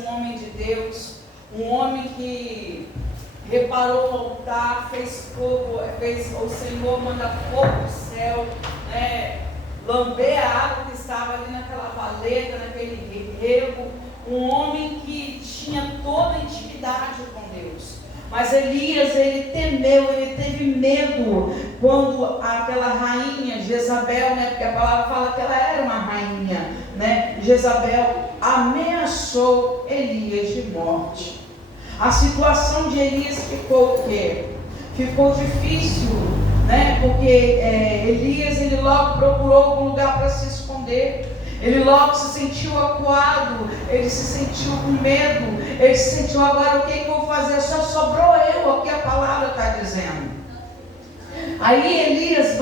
um homem de Deus, um homem que reparou o altar, fez fogo, o Senhor manda fogo do céu, né? Lamber a água que estava ali naquela valeta, naquele rego. Um homem que tinha toda a intimidade com Deus. Mas Elias, ele temeu, ele teve medo quando aquela rainha Jezabel, né, porque a palavra fala que ela era uma rainha, né, Jezabel ameaçou Elias de morte. A situação de Elias ficou o quê? Ficou difícil, né, porque Elias, ele logo procurou algum lugar para se esconder. Ele logo se sentiu acuado, ele se sentiu com medo, ele se sentiu, agora o que eu vou fazer? Só sobrou eu, o que a palavra está dizendo. Aí Elias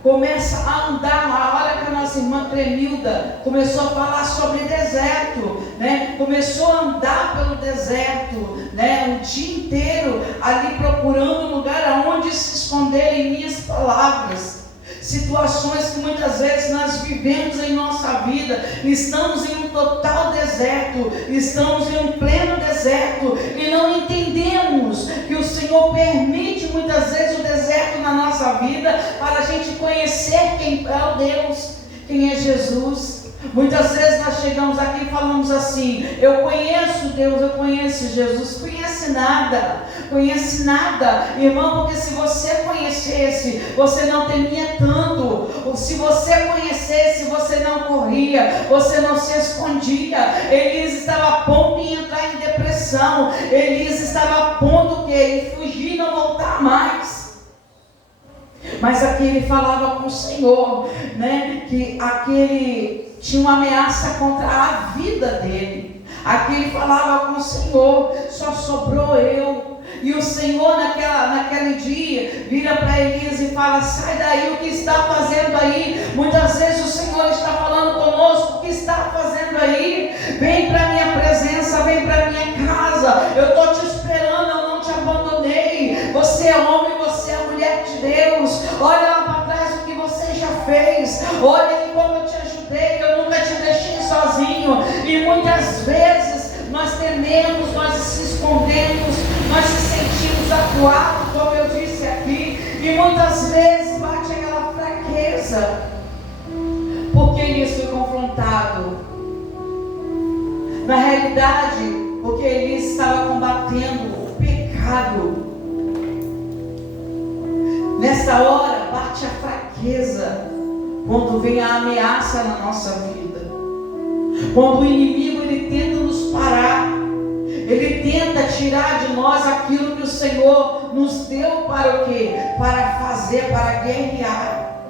começa a andar. A hora que a nossa irmã Tremilda começou a falar sobre deserto, né? Começou a andar pelo deserto, né? O dia inteiro ali procurando um lugar aonde se esconder em minhas palavras. Situações que muitas vezes nós vivemos em nossa vida, estamos em um total deserto, estamos em um pleno deserto e não entendemos que o Senhor permite muitas vezes o deserto na nossa vida para a gente conhecer quem é o Deus, quem é Jesus. Muitas vezes nós chegamos aqui e falamos assim: eu conheço Deus, eu conheço Jesus. Conhece nada, irmão, porque se você conhecesse, você não temia tanto. Se você conhecesse, você não corria, você não se escondia. Elias estava a ponto de entrar em depressão, Elias estava a ponto de fugir e não voltar mais. Mas aqui ele falava com o Senhor, né, que aquele tinha uma ameaça contra a vida dele. Aqui ele falava com o Senhor: só sobrou eu. E o Senhor naquele dia vira para Elias e fala: sai daí, o que está fazendo aí? Muitas vezes o Senhor está falando conosco: o que está fazendo aí? Vem para a minha presença, vem para a minha casa, eu estou te esperando, eu não te abandonei. Você é homem, você é mulher de Deus. Olha lá para trás o que você já fez, olha aqui como eu te ajudei, eu nunca te deixei sozinho. E muitas vezes nós tememos, nós se escondemos, nós se sentimos acuados, como eu disse aqui, e muitas vezes bate aquela fraqueza, porque Elias foi confrontado. Na realidade, porque Elias estava combatendo o pecado. Nessa hora bate a fraqueza, quando vem a ameaça na nossa vida, quando o inimigo ele tenta nos parar, ele tenta tirar de nós aquilo que o Senhor nos deu para o quê? Para fazer, para guerrear.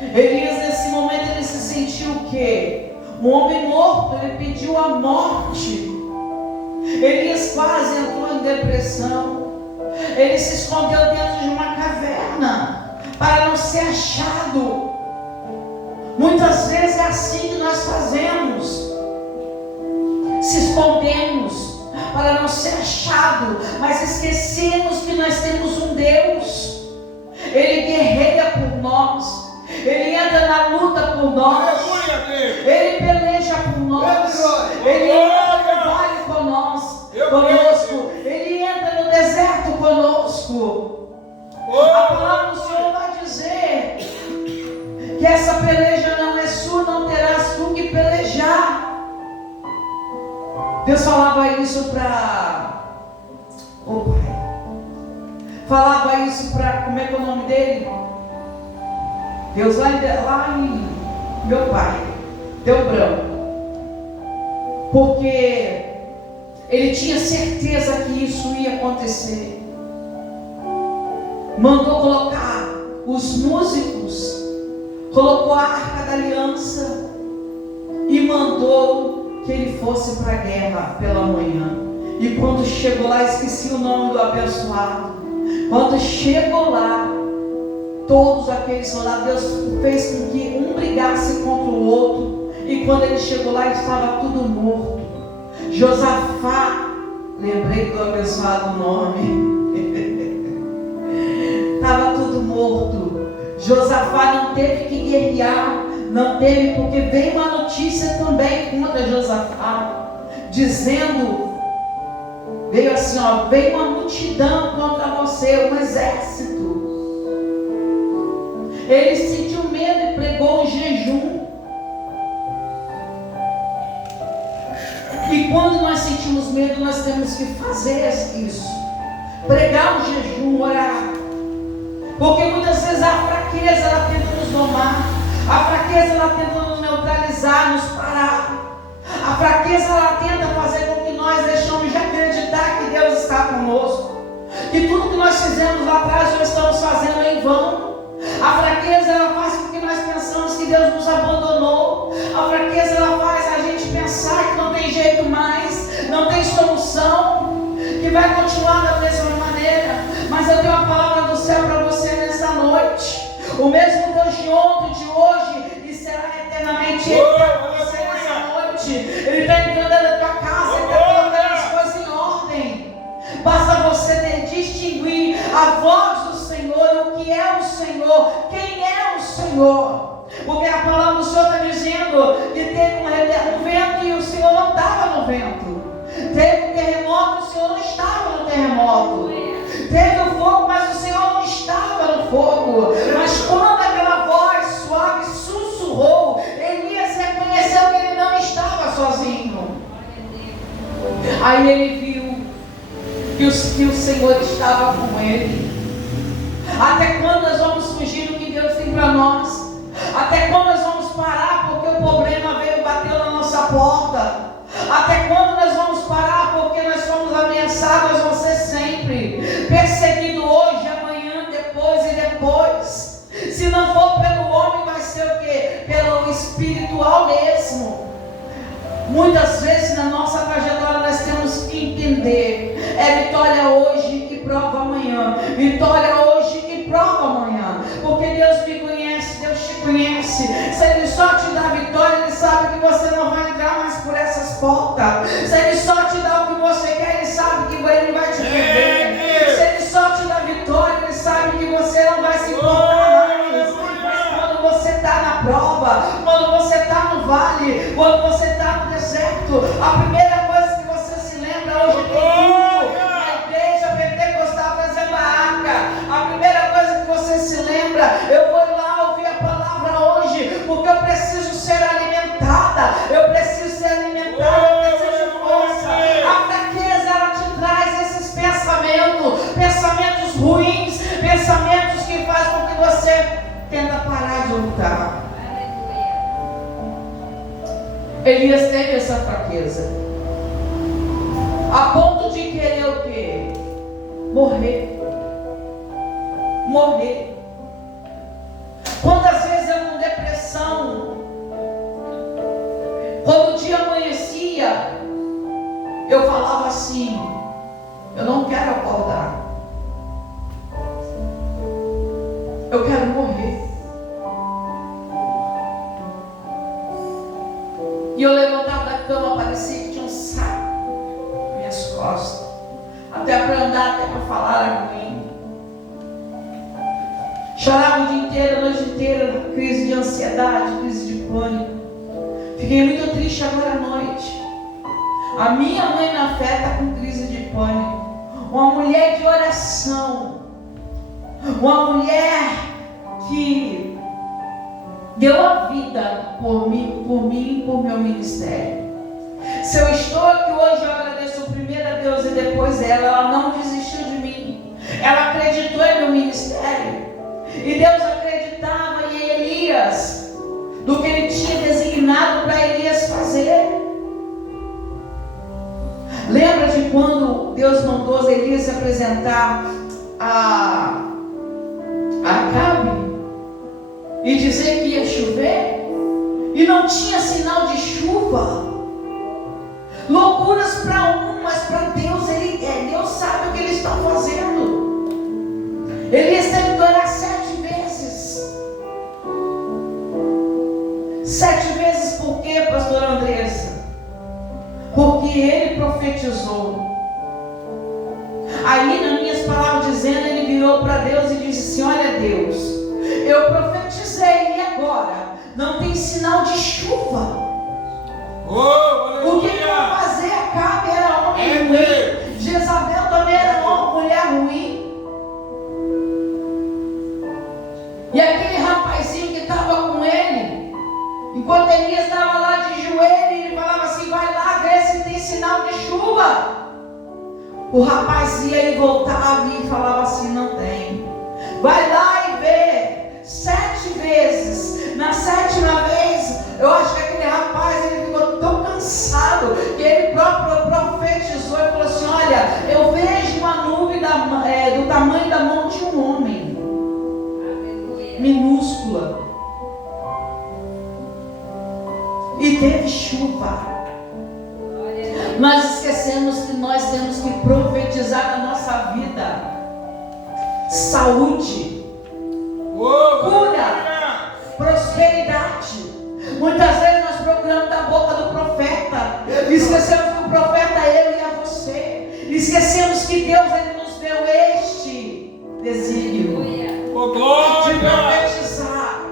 Elias, nesse momento, ele se sentiu o quê? Um homem morto, ele pediu a morte. Elias quase entrou em depressão. Ele se escondeu dentro de uma caverna para não ser achado. Muitas vezes é assim que nós fazemos. Se escondemos para não ser achado, mas esquecemos que nós temos um Deus. Ele guerreia por nós, Ele entra na luta por nós, Ele peleja por nós, Ele entra no vale conosco, Ele entra no deserto conosco. A palavra do Senhor vai dizer que essa peleja não é sua, não terás tu que pelejar. Deus falava isso para o pai. Falava isso para, como é que é o nome dele? Deus lá em meu pai, Teobrão. Porque ele tinha certeza que isso ia acontecer. Mandou colocar os músicos, colocou a arca da aliança e mandou que ele fosse para a guerra pela manhã. E quando chegou lá, esqueci o nome do abençoado. Quando chegou lá, todos aqueles soldados, Deus fez com que um brigasse contra o outro. E quando ele chegou lá, estava tudo morto. Josafá, lembrei do abençoado nome. Estava tudo morto. Josafá não teve que guerrear. Não teve, porque veio uma notícia também contra Josafá, dizendo, veio assim, veio uma multidão contra você, um exército. Ele sentiu medo e pregou um jejum. E quando nós sentimos medo, nós temos que fazer isso. Pregar um jejum, orar. Porque muitas vezes a fraqueza, ela tenta nos domar. A fraqueza, ela tenta nos neutralizar, nos parar. A fraqueza, ela tenta fazer com que nós deixamos de acreditar que Deus está conosco. Que tudo que nós fizemos lá atrás, nós estamos fazendo em vão. A fraqueza, ela faz com que nós pensamos que Deus nos abandonou. A fraqueza, ela faz a gente pensar que não tem jeito mais, não tem solução, que vai continuar da mesma maneira. Mas eu tenho uma palavra do céu para você nessa noite. O mesmo Deus de ontem, de hoje e será eternamente Ele está com você nessa noite. Ele está entrando na tua casa, Ele está colocando as coisas em ordem. Basta você distinguir a voz do Senhor, o que é o Senhor, quem é o Senhor. Porque a palavra do Senhor está dizendo que teve um vento e o Senhor não estava no vento. Teve um terremoto e o Senhor não estava no terremoto. Teve o fogo, mas o Senhor não estava no fogo. Mas quando aquela voz suave sussurrou, Elias reconheceu que ele não estava sozinho. Aí ele viu que o Senhor estava com ele. Até quando nós vamos fugir do que Deus tem para nós? Até quando nós vamos parar porque o problema veio bater na nossa porta? Até quando nós vamos parar porque nós fomos ameaçados? Nós vamos ser sempre perseguidos hoje, amanhã, depois e depois. Se não for pelo homem, vai ser o quê? Pelo espiritual mesmo. Muitas vezes na nossa trajetória nós temos que entender: é vitória hoje e prova amanhã. Vitória hoje e prova amanhã. Porque Deus me conhece, Deus te conhece. Se Ele só te dá vitória, Ele sabe que você não vai entrar mais por essas portas. Se Ele só te dá o que você quer, Ele sabe que Ele vai te perder. Se Ele só te dá vitória, Ele sabe que você não vai se importar mais. Mas quando você está na prova, quando você está no vale, quando você está no deserto, a primeira coisa que você se lembra: hoje tem culto na igreja pentecostal trazendo a arca. A primeira coisa que você se lembra: eu vou lá ouvir a palavra hoje, porque eu preciso ser alimentada, eu preciso ser alimentada, eu preciso de força. A fraqueza, ela te traz esses pensamentos ruins, pensamentos que fazem com que você tenta parar de lutar. Elias teve essa fraqueza, a ponto de querer o quê? Morrer. Quantas vezes eu com depressão, quando o dia amanhecia, eu falava assim: eu não quero acordar, eu quero morrer. E eu levantava da cama, parecia que tinha um saco nas minhas costas. Até para andar, até para falar era ruim. Chorava o dia inteiro, a noite inteira, crise de ansiedade, crise de pânico. Fiquei muito triste agora à noite. A minha mãe na fé está com crise de pânico. Uma mulher de oração. Uma mulher que deu a vida por mim e por meu ministério. Se eu estou aqui hoje, eu agradeço primeiro a Deus e depois ela não desistiu de mim. Ela acreditou em meu ministério. E Deus acreditava em Elias, do que Ele tinha designado para Elias fazer. Lembra de quando Deus mandou Elias se apresentar a Acabe e dizer que ia chover? E não tinha sinal de chuva. Loucuras para um, mas para Deus, Deus sabe o que Ele está fazendo. Elias teve que orar 7 vezes. 7 vezes por quê, pastora Andressa? Porque ele profetizou. Aí, nas minhas palavras dizendo, ele virou para Deus e disse assim: olha Deus, eu profetizei e agora não tem sinal de chuva. O que eu vou fazer? O rapaz ia e voltava e falava assim: não tem. Vai lá e vê 7 vezes. Na 7ª vez, eu acho que aquele rapaz ele ficou tão cansado que ele próprio profetizou e falou assim: olha, eu vejo uma nuvem do tamanho da mão de um homem, minúscula, e teve chuva. Nós esquecemos que nós temos que profetizar na nossa vida saúde, cura, prosperidade. Muitas vezes nós procuramos da boca do profeta, esquecemos que o profeta é eu e a você, esquecemos que Deus ele nos deu este desígnio de profetizar,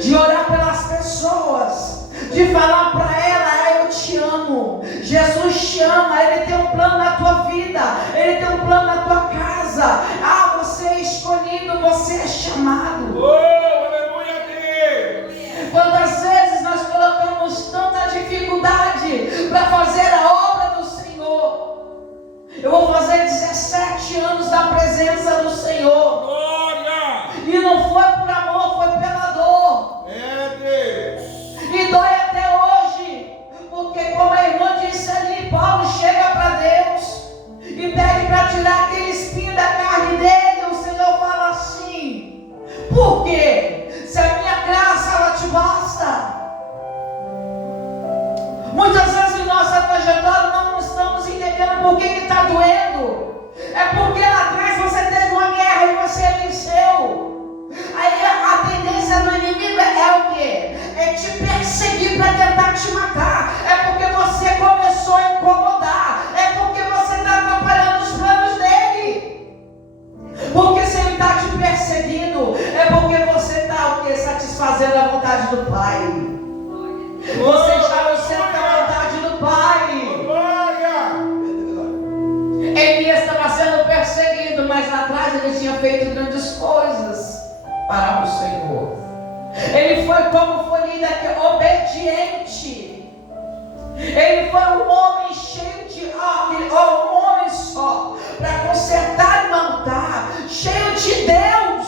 de orar pelas pessoas, de falar para ela: eu te amo, Jesus te ama, Ele tem um plano na tua vida, Ele tem um plano na tua casa. Ah, você é escolhido, você é chamado. Aleluia, Deus. Quantas vezes nós colocamos tanta dificuldade para fazer a obra do Senhor? Eu vou fazer 17 anos na presença do Senhor. Glória. E não foi por amor, foi pela dor. É Deus. E dói até hoje, porque como a irmã disse ali, Paulo chega para Deus e pede para tirar aquele espinho da carne dele. O Senhor fala assim: por quê? Se a minha graça ela te basta. Muitas vezes em nossa trajetória não estamos entendendo por que está doendo. É porque lá atrás você teve uma guerra e você venceu. Aí a tendência do inimigo é o quê? É te perseguir para tentar te matar. É porque você começou a incomodar. É porque você está atrapalhando os planos dele. Porque se ele está te perseguindo, é porque você está o quê? Satisfazendo a vontade do Pai. Você está no centro da vontade do Pai. Elias estava sendo perseguido, mas lá atrás ele tinha feito grandes coisas para o Senhor. Ele foi, como foi lido aqui, obediente. Ele foi um homem cheio de um homem só, para consertar um altar, cheio de Deus.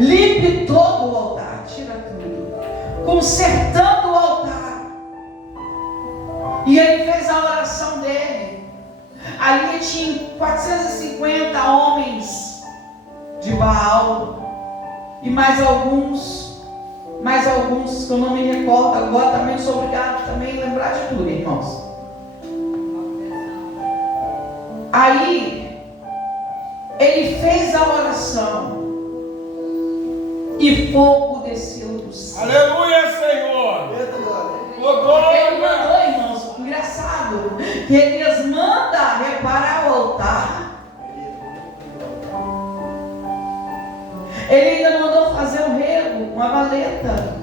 Limpe todo o altar, tira tudo, consertando o altar. E ele fez a oração dele. Ali tinha 450 homens de Baal e mais alguns que eu não me recordo agora. Também sou obrigado também a lembrar de tudo, irmãos. Aí ele fez a oração e fogo desceu do céu. Aleluia, Senhor. Ele mandou, irmãos, engraçado, que Elias manda reparar o altar. Ele ainda mandou fazer um rego, uma valeta.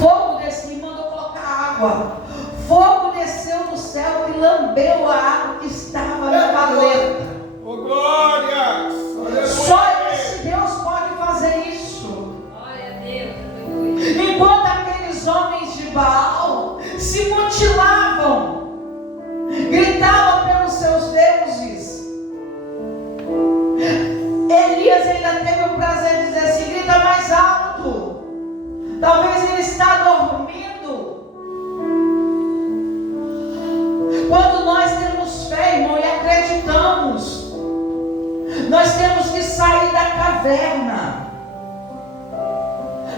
Fogo desceu e mandou colocar água. Fogo desceu do céu e lambeu a água que estava na valeta. Oh, glória! Só esse Deus pode fazer isso. Enquanto aqueles homens de Baal se mutilavam, gritavam pelos seus deuses, Elias ainda teve o prazer de dizer assim: grita mais alto. Talvez ele está dormindo. Quando nós temos fé, irmão, e acreditamos, nós temos que sair da caverna.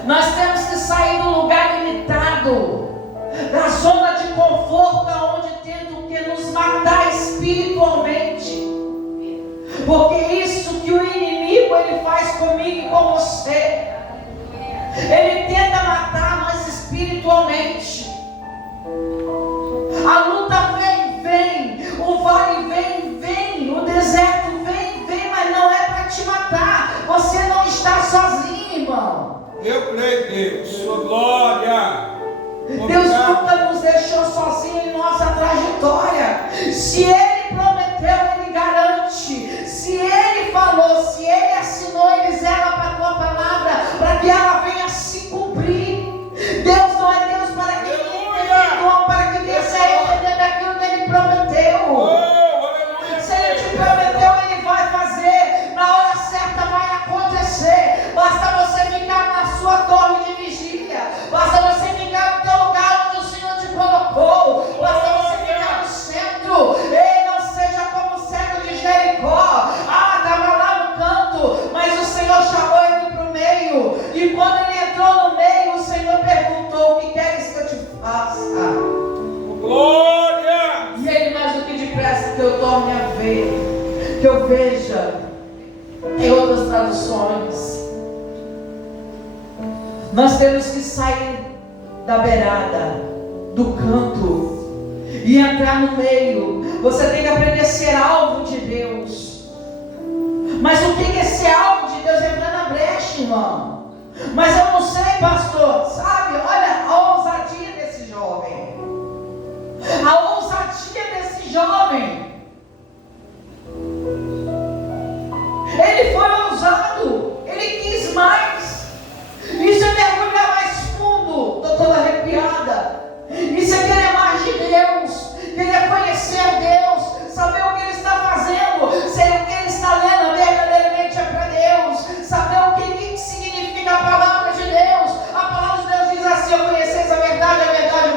Nós temos que sair do lugar limitado, da zona de conforto, onde tentam que nos matar espiritualmente. Porque isso que o inimigo ele faz comigo e com você. Ele tenta matar nós espiritualmente. A luta vem, o vale vem, o deserto vem, mas não é para te matar. Você não está sozinho, irmão. Eu creio, Deus. Sua glória. Deus nunca nos deixou sozinhos em nossa trajetória. Se Ele prometeu, Ele garante. Se Ele falou, se Ele assinou, Ele zela para a tua palavra, para que ela venha se cumprir. E quando ele entrou no meio, o Senhor perguntou: o que queres que eu te faça? Glória! E ele, mais do que depressa que eu torne a ver, que eu veja, em outras traduções, nós temos que sair da beirada, do canto, e entrar no meio. Você tem que aprender a ser alvo de Deus. Mas o que é ser alvo de Deus? Entrar na brecha, irmão. Mas eu não sei, pastor. Sabe, olha a ousadia desse jovem. A ousadia desse jovem. Ele foi ousado. Ele quis mais. Isso é mergulhar mais fundo. Estou toda arrepiada. Isso é querer mais de Deus. Querer conhecer Deus. Saber o que Ele está fazendo. Ser o que Ele está lendo verdadeiramente é para Deus. Saber o que significa a palavra de Deus. A palavra de Deus diz assim: eu conheceis a verdade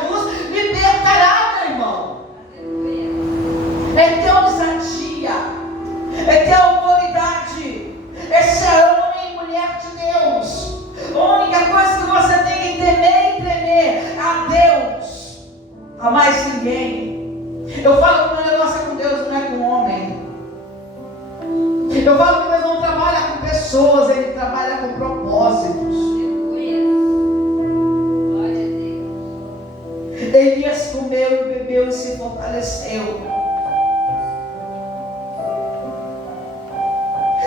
vos libertará, meu irmão. É ter ousadia. É ter autoridade. É ser homem e mulher de Deus. A única coisa que você tem que temer e tremer a Deus, a mais ninguém. Eu falo que o meu negócio é com Deus, não é com o homem. Eu falo que Deus não trabalha com pessoas, Ele trabalha com propósitos. Elias comeu e bebeu e se fortaleceu.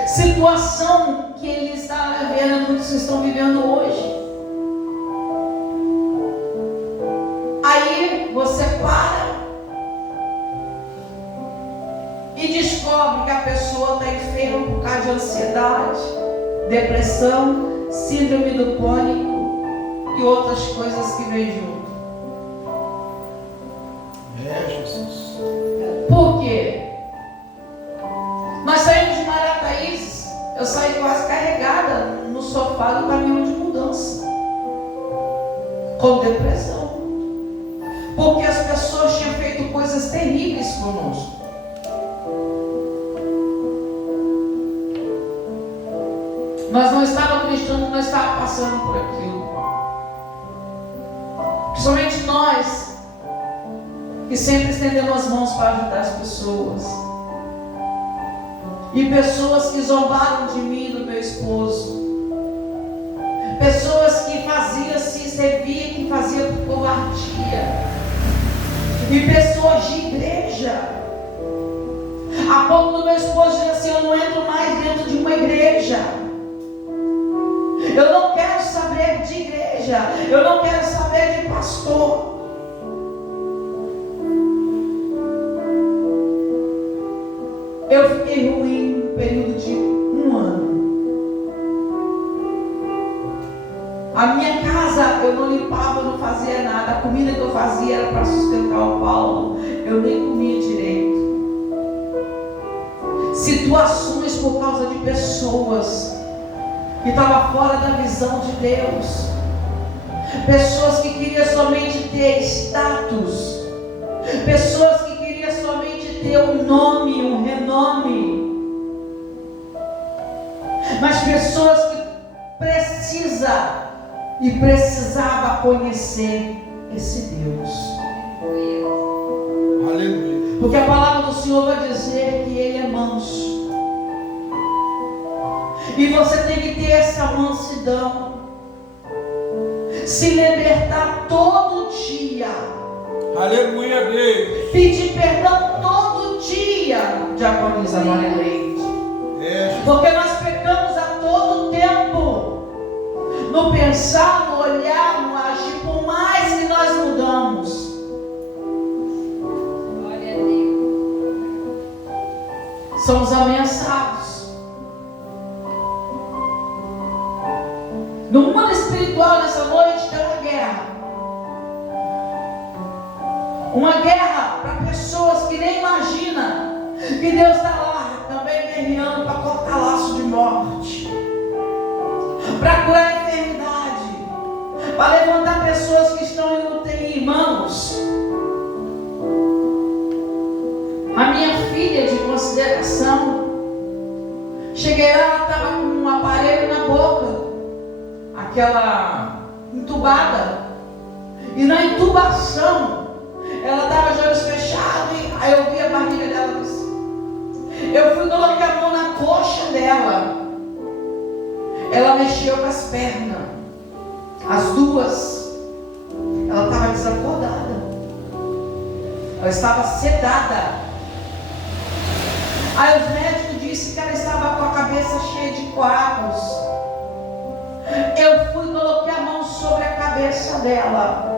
Situação que ele está vivendo, muitos estão vivendo hoje. Aí você para e descobre que a pessoa está enferma por causa de ansiedade, depressão, síndrome do pânico e outras coisas que vem junto. Jesus. Por quê? Nós saímos de Marataízes, eu saí quase carregada no sofá do caminhão de mudança, com depressão, porque as pessoas tinham feito coisas terríveis conosco. Nós não estávamos acreditando, nós estávamos passando por aquilo. Principalmente nós, que sempre estendemos as mãos para ajudar as pessoas. E pessoas que zombaram de mim e do meu esposo. Pessoas que faziam, se servia, que faziam por covardia. E pessoas de igreja. A ponto do meu esposo dizer assim: eu não entro mais dentro de uma igreja. Eu não quero saber de igreja. Eu não quero saber de pastor. Eu fiquei ruim no período de 1 ano. A minha casa eu não limpava, eu não fazia nada. A comida que eu fazia era para sustentar o Paulo. Eu nem comia direito. Situações por causa de pessoas que estavam fora da visão de Deus. Pessoas que queriam somente ter status. Pessoas que queriam somente ter um nome, um renome. Mas pessoas que precisava conhecer esse Deus. Aleluia. Porque a palavra do Senhor vai dizer que Ele é manso. E você tem que ter essa mansidão. Se libertar todo dia. Aleluia, Deus. Pedir perdão todo dia, diaconisa Maria Leite. Porque nós pecamos a todo tempo. No pensar, no olhar, no agir, por mais que nós mudamos. Glória a Deus. Somos ameaçados. No mundo espiritual, nessa noite, tem uma guerra. Uma guerra para pessoas que nem imaginam que Deus está lá também guerreando para cortar laço de morte, para curar a enfermidade, para levantar pessoas que estão em UTI. Irmãos, a minha filha de consideração, cheguei lá, ela estava com um aparelho na boca, aquela entubada. E na intubação, ela estava de olhos fechados, e aí eu vi a barriga dela descer. Eu fui colocar a mão na coxa dela. Ela mexeu com as pernas, as duas. Ela estava desacordada. Ela estava sedada. Aí os médicos disseram que ela estava com a cabeça cheia de coágulos. Eu fui e coloquei a mão sobre a cabeça dela.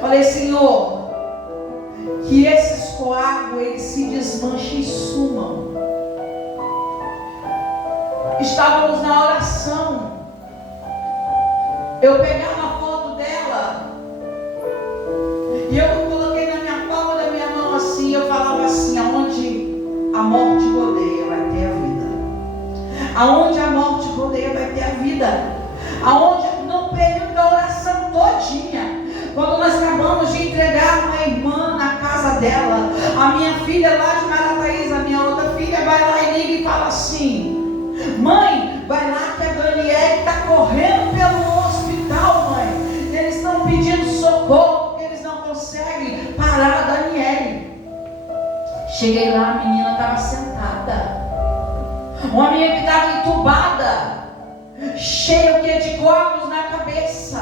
Falei, Senhor, que esses coágulos eles se desmanchem e sumam. Estávamos na oração. Eu pegava a foto dela e eu coloquei na minha palma da minha mão assim. Eu falava assim: aonde a morte rodeia vai ter a vida. Aonde a morte rodeia vai ter a vida. Aonde, no período da oração todinha, quando nós acabamos de entregar uma irmã na casa dela, a minha filha lá de Marataíza, a minha outra filha vai lá e liga e fala assim: mãe, vai lá que a Daniele está correndo pelo hospital, mãe. Eles estão pedindo socorro porque eles não conseguem parar a Daniele. Cheguei lá, a menina estava sentada. Uma menina que estava entubada, cheia de coágulos na cabeça.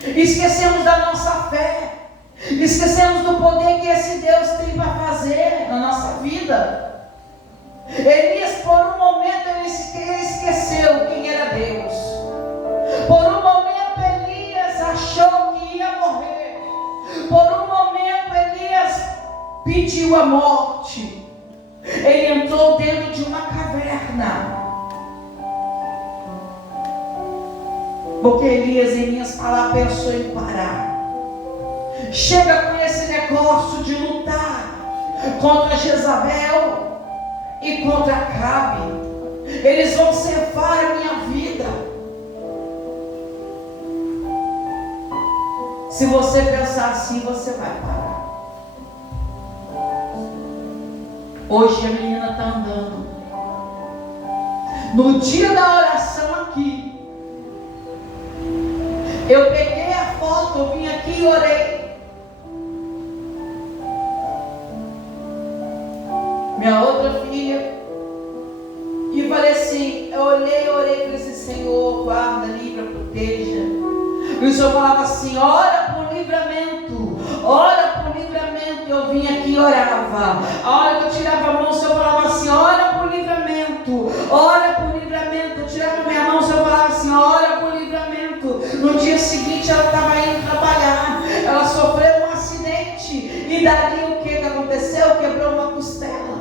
Esquecemos da nossa fé. Esquecemos do poder que esse Deus tem para fazer na nossa vida. Elias, por um momento, ele esqueceu quem era Deus. Por um momento, Elias achou que ia morrer. Por um momento, Elias pediu a morte. Ele entrou dentro de uma caverna. Porque Elias, em minhas palavras, pensou em parar. Chega com esse negócio de lutar contra Jezabel e contra Acabe. Eles vão ceifar a minha vida. Se você pensar assim, você vai parar. Hoje a menina está andando. No dia da oração aqui, eu peguei a foto, eu vim aqui e orei. Minha outra filha, e falei assim, eu olhei, falei assim: Senhor, guarda, livra, proteja. E o Senhor falava assim: ora por livramento, ora por livramento. Eu vim aqui e orava. A hora que eu tirava a mão, o Senhor falava assim: ora por livramento, ora por livramento. Eu tirava a minha mão, o Senhor falava assim: ora por livramento. No dia seguinte ela estava indo trabalhar, ela sofreu um acidente, e dali o que aconteceu? Quebrou uma costela.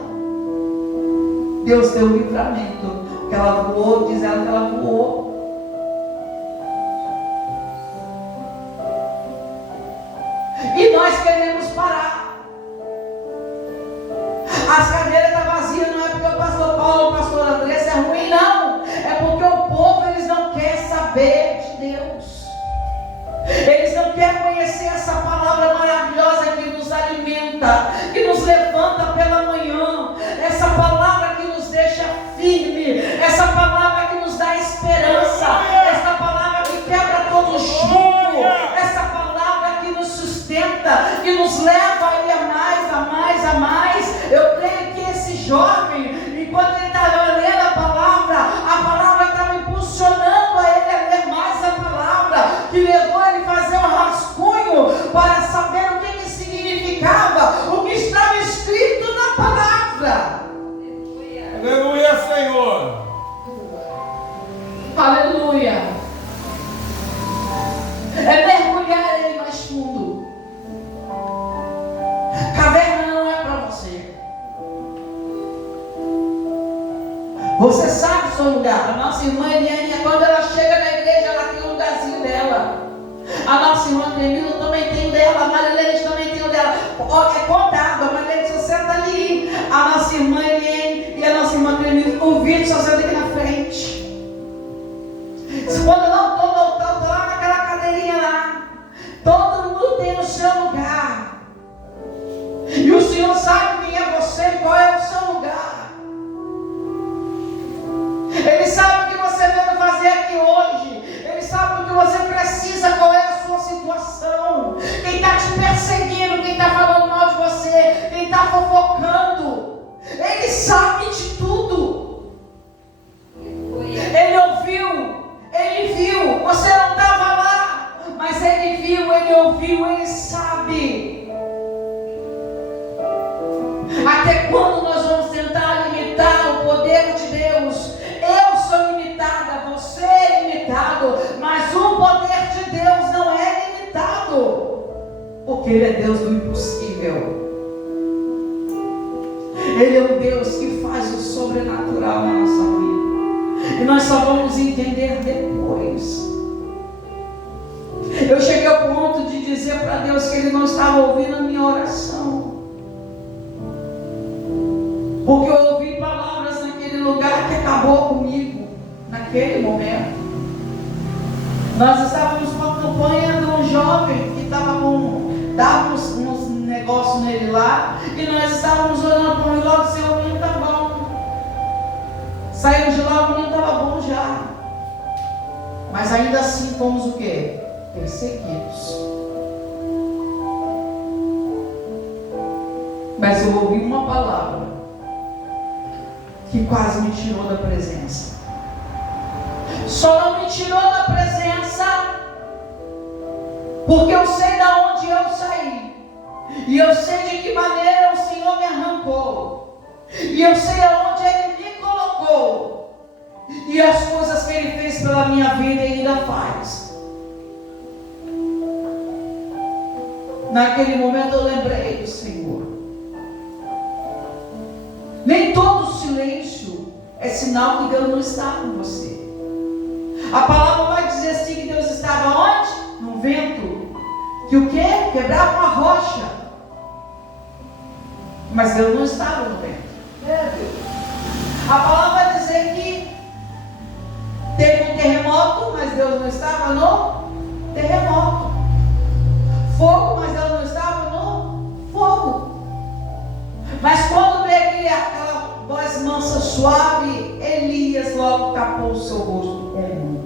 Deus deu o livramento, porque ela voou, diz ela que ela voou. E nós queremos parar. As cadeiras estão vazias, não é porque o pastor Paulo, o pastor André é ruim, não. É porque o povo, eles não querem saber de Deus. Eles não querem conhecer essa palavra maravilhosa que nos alimenta, que nos levanta pela manhã. Essa palavra que nos deixa firme, essa palavra que nos dá esperança, essa palavra que quebra todo jugo, essa palavra que nos sustenta, que nos leva a ir a mais, a mais, a mais. Eu creio que esse jovem, enquanto ele estava lendo a palavra estava impulsionando a ele a ler mais a palavra, que levou ele a fazer um rascunho para saber o que significava o que estava escrito na palavra. Aleluia, Senhor. Aleluia. É mergulhar ele mais fundo. Caverna não é para você. Você sabe o seu lugar. A nossa irmã Eliane, quando ela chega na igreja, ela tem um lugarzinho dela. A nossa irmã Cremilda também tem o dela. A Marilene também tem o dela. É contado. A Marilene só senta ali. A nossa irmã Eliane e a nossa irmã Cremilda, o Vitor só senta aqui na frente. Quando eu não estou voltando lá naquela cadeirinha lá, todo mundo tem o seu lugar. E o Senhor sabe quem é você e qual é o seu lugar. Ele sabe sabe o que você precisa, qual é a sua situação. Quem está te perseguindo, quem está falando mal de você, quem está fofocando, Ele sabe de tudo. Ele ouviu, Ele viu. Você não estava lá, mas Ele viu, Ele ouviu, Ele sabe. Até quando nós vamos tentar limitar o poder de Deus? Eu sou limitada, você é limitado, mas o poder de Deus não é limitado, porque Ele é Deus do impossível. Ele é um Deus que faz o sobrenatural na nossa vida, e nós só vamos entender depois. Eu cheguei ao ponto de dizer para Deus que Ele não estava ouvindo a minha oração, porque eu ouvi palavras naquele lugar que acabou comigo, naquele momento. Nós estávamos com a campanha de um jovem que dava uns negócios nele lá, e nós estávamos orando para ele, logo o Senhor, o menino está bom. Saímos de lá, o menino estava bom já. Mas ainda assim fomos o quê? Perseguidos. Mas eu ouvi uma palavra que quase me tirou da presença. Só não me tirou da presença porque eu sei de onde eu saí, e eu sei de que maneira o Senhor me arrancou, e eu sei aonde Ele me colocou, e as coisas que Ele fez pela minha vida e ainda faz. Naquele momento eu lembrei do Senhor. Nem todo silêncio é sinal que Deus não está com você. A palavra vai dizer assim que Deus estava onde? No vento. Que o quê? Quebrava uma rocha. Mas Deus não estava no vento. A palavra vai dizer que teve um terremoto, mas Deus não estava no terremoto. Fogo, mas Deus não estava no fogo. Mas quando veio aquela voz mansa, suave, Elias logo tapou o seu rosto com o manto.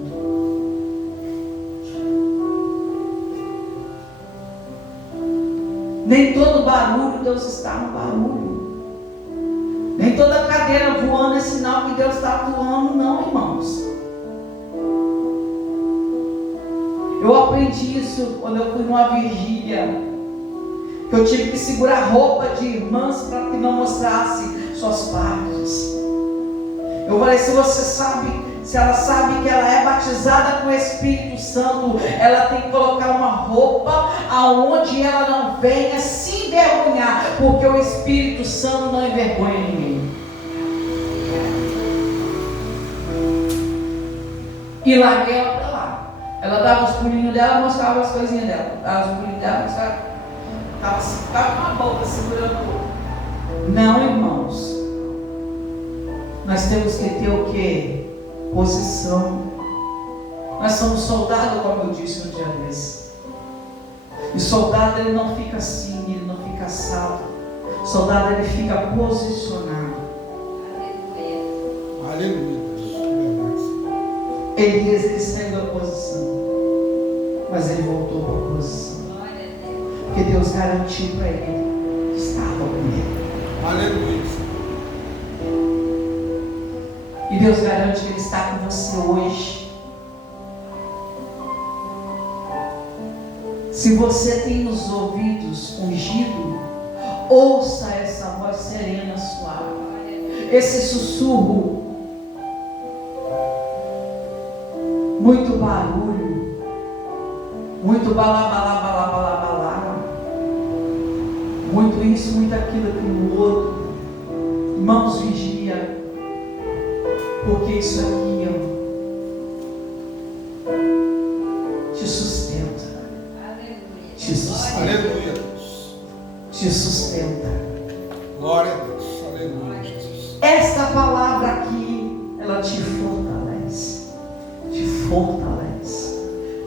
Nem todo barulho Deus está no barulho. Nem toda cadeira voando é sinal que Deus está atuando, não, irmãos. Eu aprendi isso quando eu fui numa vigília, que eu tive que segurar roupa de irmãs para que não mostrasse suas partes. Eu falei, se você sabe, se ela sabe que ela é batizada com o Espírito Santo, ela tem que colocar uma roupa aonde ela não venha se envergonhar, porque o Espírito Santo não envergonha ninguém. E larguei ela para lá. Ela dava os pulinhos dela, mostrava as coisinhas dela. Dava os pulinhos dela, mostrava. Estava com a boca segurando. Não, irmãos. Nós temos que ter o quê? Posição. Nós somos soldados, como eu disse no dia desse. E soldado, ele não fica assim, ele não fica assado. Soldado, ele fica posicionado. Aleluia. Elias, ele saiu da posição, mas ele voltou para a posição, porque Deus garantiu para ele que estava com ele. Aleluia. E Deus garante que Ele está com você hoje. Se você tem os ouvidos ungidos, ouça essa voz serena, suave, esse sussurro. Muito barulho, muito balá, muito isso, muito aquilo, aquilo outro. Irmãos, vigia, porque isso aqui te sustenta. Te sustenta. Aleluia. Te sustenta. Glória a Deus. Aleluia, Jesus. Esta palavra aqui, ela te fortalece. Te fortalece.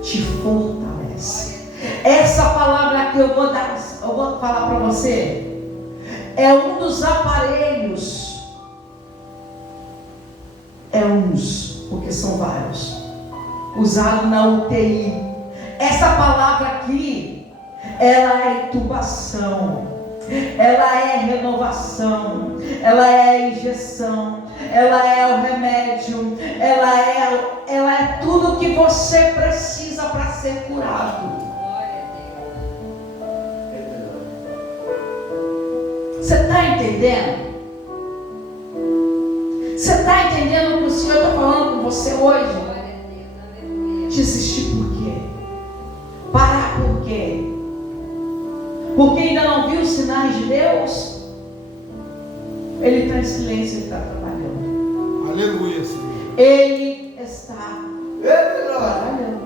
Te fortalece. Essa palavra aqui eu vou falar para você. É um dos aparelhos. É uns, porque são vários. usado na UTI. Essa palavra aqui, ela é intubação, ela é renovação, ela é injeção, ela é o remédio, ela é tudo que você precisa para ser curado. Você está entendendo? Você está entendendo o que o Senhor está falando com você hoje? Desistir por quê? Parar por quê? Porque ainda não viu os sinais de Deus? Ele está em silêncio, ele está trabalhando. Aleluia, Senhor. Ele está trabalhando.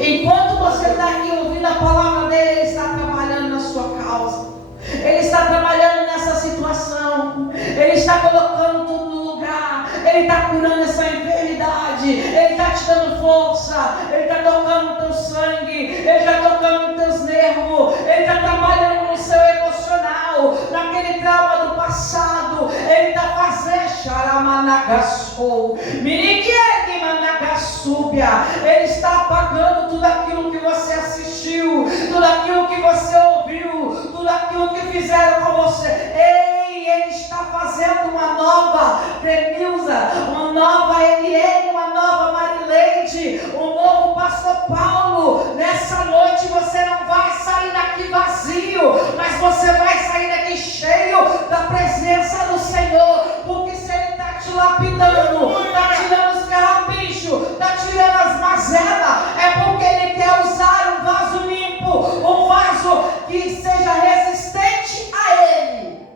Enquanto você está aqui ouvindo a palavra dele, ele está trabalhando na sua causa. Ele está trabalhando nessa situação. Ele está colocando tudo no lugar. Ele está curando essa enfermidade. Ele está te dando força. Ele está tocando no teu sangue. Ele está tocando nos teus nervos. Ele está trabalhando no seu emocional, naquele trauma do passado. Ele está fazendo xaramanagassou, miniquieg managassúbia. Ele está apagando tudo aquilo que você assistiu, tudo aquilo que você ouviu, tudo aquilo que fizeram com você. Ei, ele está fazendo uma nova Cremilza, uma nova Eliane, uma nova Marileide, um novo Pastor Paulo. Nessa noite você não vai sair daqui vazio, mas você vai sair daqui cheio da presença do Senhor, porque se ele está te lapidando, está tirando os carrapichos, está tirando as mazelas, é porque ele quer usar um vaso limpo, um vaso que seja resistente a ele,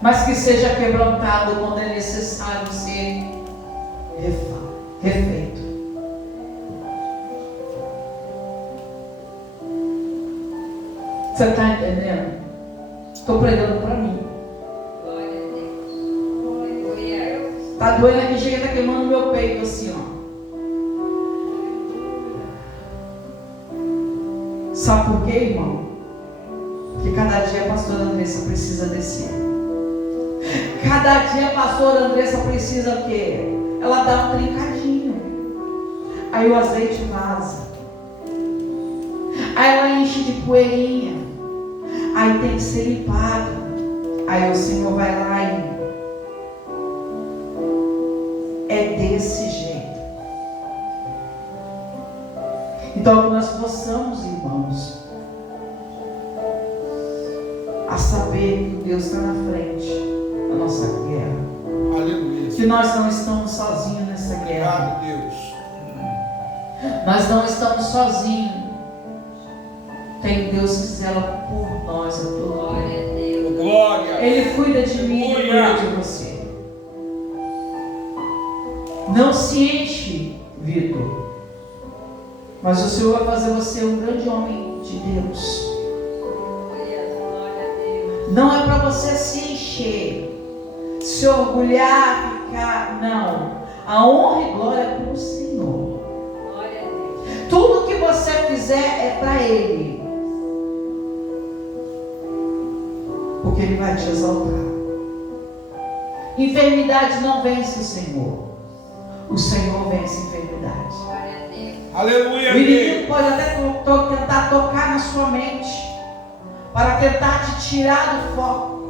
mas que seja quebrantado quando é necessário ser refeito. Você está entendendo? Estou pregando para mim. Está doendo aqui, chega, está queimando meu peito assim, ó. Sabe por quê, irmão? Porque cada dia a pastora Andressa precisa descer. Cada dia a pastora Andressa precisa o quê? Ela dá um trincadinho. Aí o azeite vaza. Aí ela enche de poeirinha. Aí tem que ser limpado. Aí o Senhor vai lá e é desse jeito. Então que nós possamos, irmãos, a saber que Deus está na frente da nossa guerra. Aleluia. Que nós não estamos sozinhos nessa guerra. Obrigado, Deus. Nós não estamos sozinhos. Tem Deus que zela por nós a todo tempo. Glória. Ele cuida de mim, ele cuida de você. Não se enche, Vitor. Mas o Senhor vai fazer você um grande homem de Deus. Não é para você se encher, se orgulhar, ficar. Não. A honra e glória é para o Senhor. Tudo que você fizer é para Ele. Porque Ele vai te exaltar. Enfermidade não vence o Senhor. O Senhor vence a enfermidade. Aleluia. O inimigo pode até tentar tocar na sua mente, para tentar te tirar do foco.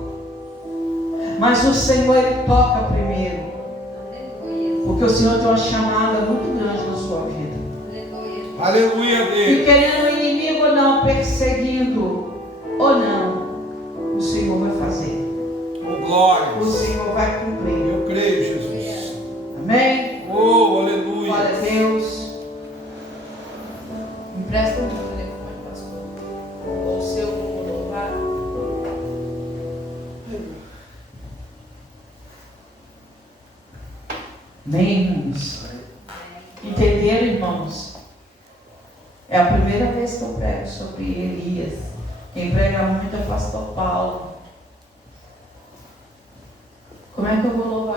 Mas o Senhor, Ele toca primeiro. Porque o Senhor tem uma chamada muito grande na sua vida. Aleluia, Deus. E querendo o inimigo ou não, perseguindo ou não, o Senhor vai fazer. Oh, glória. O Senhor vai cumprir. Eu creio, Jesus. Amém? Oh, aleluia. Glória a Deus. Me empresta um telefone, pastor. Ou o seu louvar. Amém, irmãos? Entenderam, irmãos? É a primeira vez que eu prego sobre Elias. Quem prega muito é o pastor Paulo. Como é que eu vou louvar?